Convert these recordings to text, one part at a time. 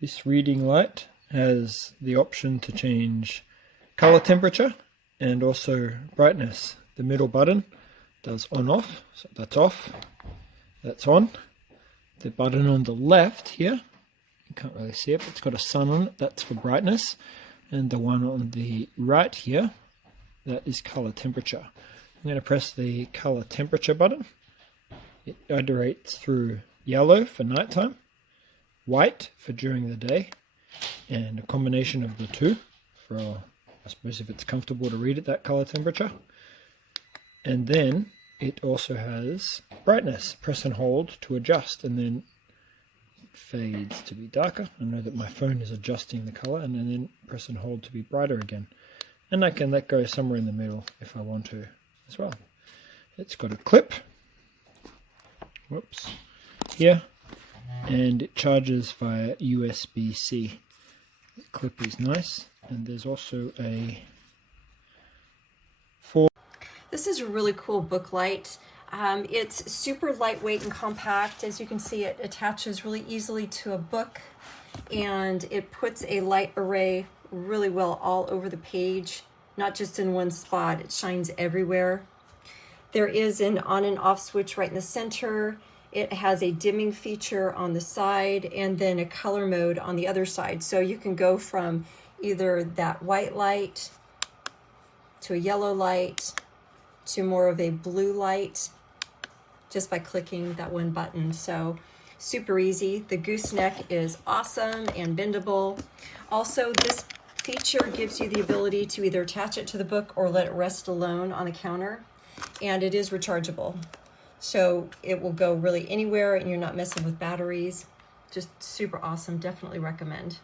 This reading light has the option to change color temperature and also brightness. The middle button does on off, so that's off, that's on. The button on the left here, you can't really see it, but it's got a sun on it, that's for brightness. And the one on the right here, that is color temperature. I'm going to press the color temperature button. It iterates through yellow for nighttime, white for during the day, and a combination of the two for, I suppose, if it's comfortable to read at that color temperature. And then it also has brightness. Press and hold to adjust, and then it fades to be darker. I know that my phone is adjusting the color, and then press and hold to be brighter again. And I can let go somewhere in the middle if I want to as well. It's got a clip, whoops, here, and it charges via USB-C. The clip is nice, and there's also a This is a really cool book light. It's super lightweight and compact. As you can see, it attaches really easily to a book, and it puts a light array really well all over the page, not just in one spot. It shines everywhere. There is an on and off switch right in the center. It has a dimming feature on the side and then a color mode on the other side. So you can go from either that white light to a yellow light to more of a blue light just by clicking that one button. So super easy. The gooseneck is awesome and bendable. Also, this feature gives you the ability to either attach it to the book or let it rest alone on the counter. And it is rechargeable. So it will go really anywhere and you're not messing with batteries. Just super awesome. Definitely recommend.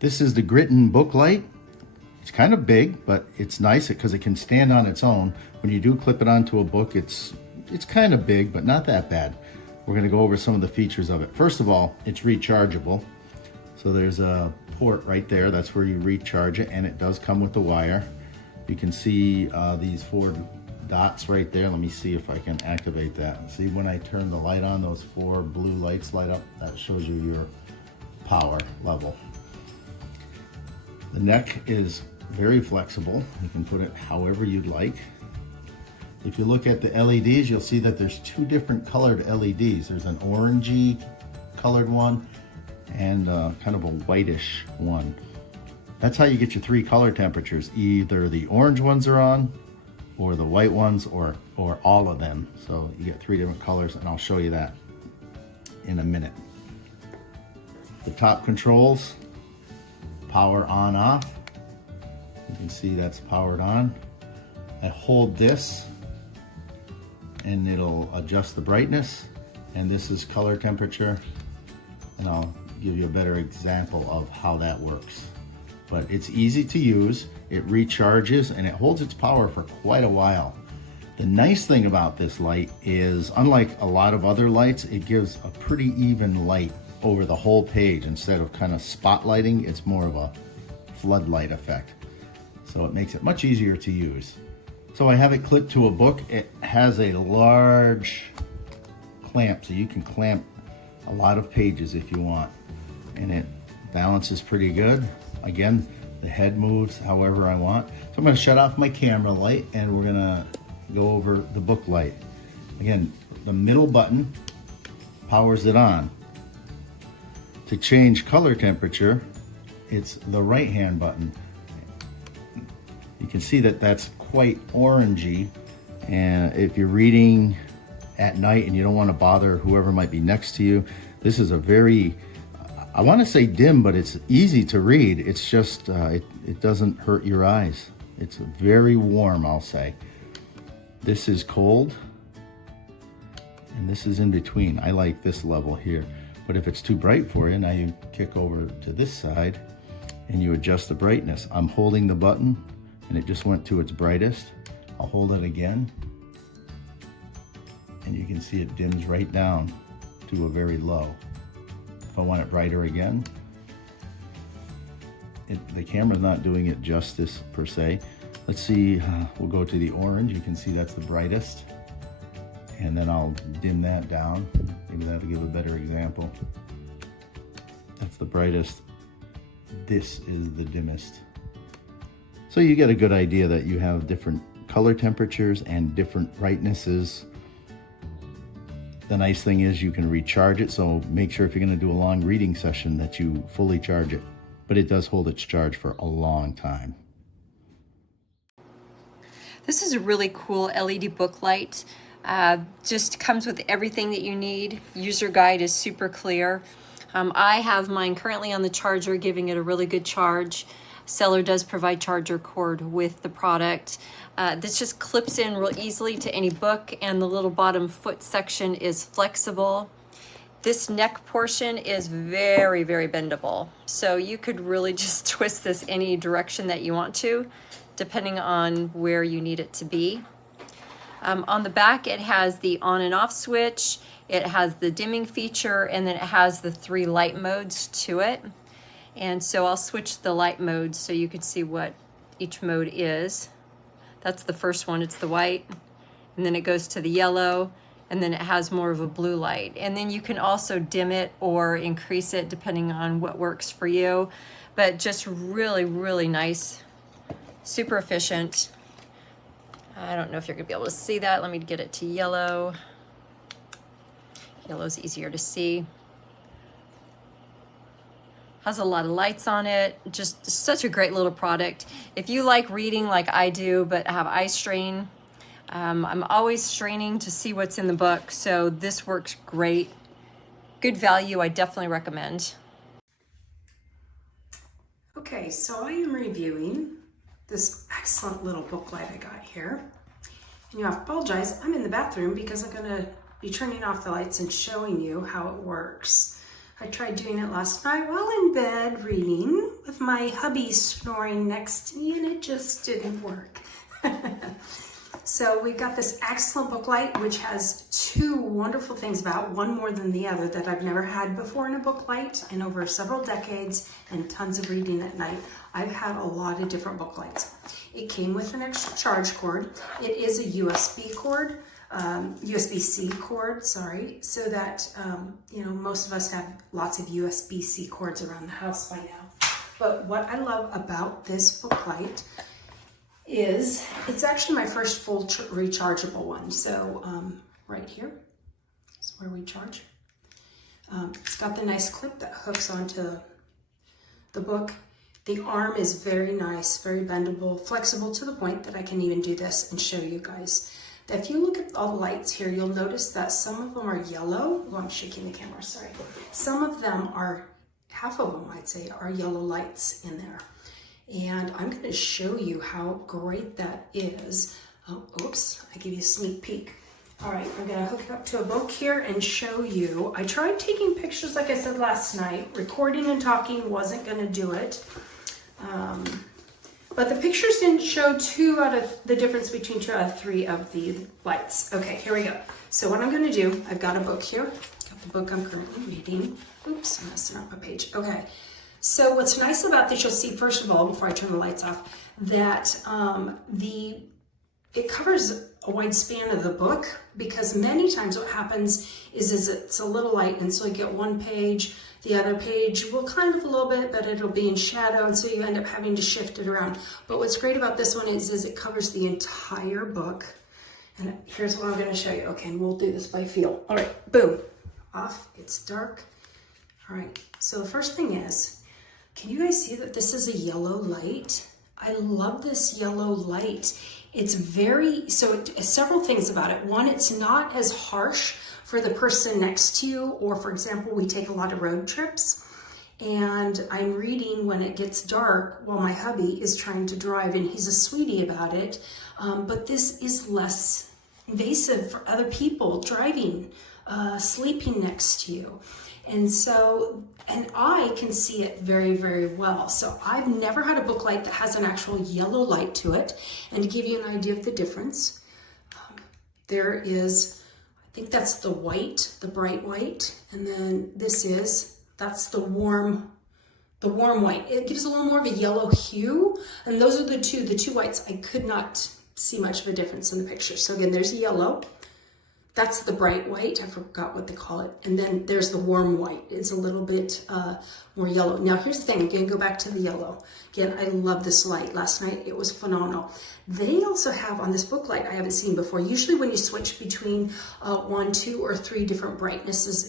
This is the Gritin book light. It's kind of big, but it's nice because it can stand on its own. When you do clip it onto a book, it's kind of big, but not that bad. We're going to go over some of the features of it. First of all, it's rechargeable. So there's a port right there. That's where you recharge it, and it does come with the wire. You can see these 4 dots right there. Let me see if I can activate that. See, when I turn the light on, those 4 blue lights light up. That shows you your power level. The neck is very flexible. You can put it however you'd like. If you look at the LEDs, you'll see that there's 2 different colored LEDs. There's an orangey colored one and kind of a whitish one. That's how you get your 3 color temperatures. Either the orange ones are on, or the white ones, or all of them. So you get 3 different colors, and I'll show you that in a minute. The top controls, power on off. You can see that's powered on. I hold this and it'll adjust the brightness, and this is color temperature, and I'll give you a better example of how that works. But it's easy to use, it recharges, and it holds its power for quite a while. The nice thing about this light is, unlike a lot of other lights, it gives a pretty even light over the whole page. Instead of kind of spotlighting, it's more of a floodlight effect. So it makes it much easier to use. So I have it clipped to a book. It has a large clamp, so you can clamp a lot of pages if you want. And it balances pretty good. Again, The head moves however I want. So I'm going to shut off my camera light and we're going to go over the book light. Again, the middle button powers it on. To change color temperature, it's the right hand button. You can see that that's quite orangey, and if you're reading at night and you don't want to bother whoever might be next to you, this is a very, I want to say dim, but it's easy to read. It's just, it doesn't hurt your eyes. It's very warm, I'll say. This is cold, and this is in between. I like this level here. But if it's too bright for you, now you kick over to this side and you adjust the brightness. I'm holding the button and it just went to its brightest. I'll hold it again and you can see it dims right down to a very low. If I want it brighter again, the camera's not doing it justice per se. Let's see, we'll go to the orange. You can see that's the brightest. And then I'll dim that down. Maybe that'll give a better example. That's the brightest. This is the dimmest. So you get a good idea that you have different color temperatures and different brightnesses. The nice thing is you can recharge it, so make sure if you're going to do a long reading session that you fully charge it. But it does hold its charge for a long time. This is a really cool LED book light. Just comes with everything that you need. User guide is super clear. I have mine currently on the charger, giving it a really good charge. Seller does provide charger cord with the product. This just clips in real easily to any book, and the little bottom foot section is flexible. This neck portion is very, very bendable. So you could really just twist this any direction that you want to, depending on where you need it to be. On the back, it has the on and off switch, it has the dimming feature, and then it has the 3 light modes to it. And so I'll switch the light modes so you can see what each mode is. That's the first one, it's the white, and then it goes to the yellow, and then it has more of a blue light. And then you can also dim it or increase it depending on what works for you. But just really, really nice, super efficient. I don't know if you're gonna be able to see that. Let me get it to yellow. Yellow's easier to see. Has a lot of lights on it. Just such a great little product. If you like reading like I do, but have eye strain, I'm always straining to see what's in the book, so this works great. Good value, I definitely recommend. Okay, so I am reviewing this excellent little book light I got here. And you have to apologize, I'm in the bathroom because I'm gonna be turning off the lights and showing you how it works. I tried doing it last night while in bed reading with my hubby snoring next to me, and it just didn't work. So we've got this excellent book light, which has 2 wonderful things about, one more than the other, that I've never had before in a book light. And over several decades and tons of reading at night, I've had a lot of different book lights. It came with an extra charge cord. It is a USB cord, USB-C cord, sorry, so that, you know, most of us have lots of USB-C cords around the house by now. But what I love about this book light is it's actually my first full rechargeable one. So right here is where we charge. It's got the nice clip that hooks onto the book. The arm is very nice, very bendable, flexible to the point that I can even do this and show you guys. If you look at all the lights here, you'll notice that some of them are yellow. Oh, I'm shaking the camera, sorry. Some of them are, half of them I'd say, are yellow lights in there. And I'm going to show you how great that is. Oh, oops, I gave you a sneak peek. All right, I'm going to hook it up to a book here and show you. I tried taking pictures, like I said last night. Recording and talking wasn't going to do it. But the pictures didn't show the difference between 2 out of 3 of the lights. Okay, here we go. So what I'm going to do, I've got a book here. Got the book I'm currently reading. Oops, I'm messing up a page. Okay. So what's nice about this, you'll see first of all, before I turn the lights off, that it covers a wide span of the book, because many times what happens is it's a little light, and so you get one page, the other page will kind of a little bit, but it'll be in shadow, and so you end up having to shift it around. But what's great about this one is it covers the entire book. And here's what I'm going to show you. Okay, and we'll do this by feel. All right, boom, off. It's dark. All right, so the first thing is, can you guys see that this is a yellow light? I love this yellow light. It's several things about it. One, it's not as harsh for the person next to you, or for example, we take a lot of road trips and I'm reading when it gets dark while my hubby is trying to drive, and he's a sweetie about it. But this is less invasive for other people driving, sleeping next to you. And I can see it very, very well. So I've never had a book light that has an actual yellow light to it. And to give you an idea of the difference, there is, I think that's the white, the bright white. And then that's the warm white. It gives a little more of a yellow hue. And those are the two whites. I could not see much of a difference in the picture. So again, there's yellow. That's the bright white. I forgot what they call it. And then there's the warm white. It's a little bit more yellow. Now here's the thing. Again, go back to the yellow. Again, I love this light. Last night it was phenomenal. They also have on this book light I haven't seen before. Usually when you switch between 1, 2, or 3 different brightnesses,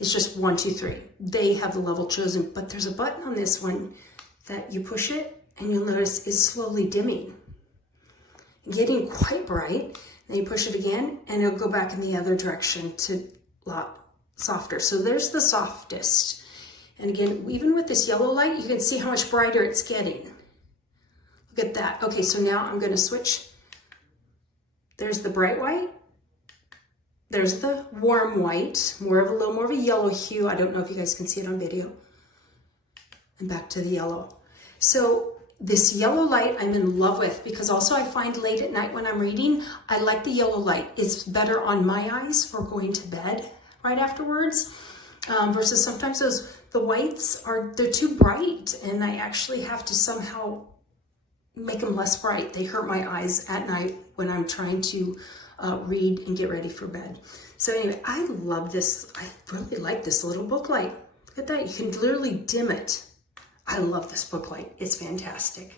it's just 1, 2, 3. They have the level chosen. But there's a button on this one that you push it and you'll notice is slowly dimming, getting quite bright. Then you push it again and it'll go back in the other direction to a lot softer. So there's the softest. And again, even with this yellow light, you can see how much brighter it's getting. Look at that. Okay, so now I'm going to switch. There's the bright white. There's the warm white, a little more of a yellow hue. I don't know if you guys can see it on video. And back to the yellow. So this yellow light I'm in love with, because also I find late at night when I'm reading, I like the yellow light. It's better on my eyes for going to bed right afterwards, versus sometimes the whites they're too bright and I actually have to somehow make them less bright. They hurt my eyes at night when I'm trying to read and get ready for bed. So anyway, I love this. I really like this little book light. Look at that. You can literally dim it. I love this book light. It's fantastic.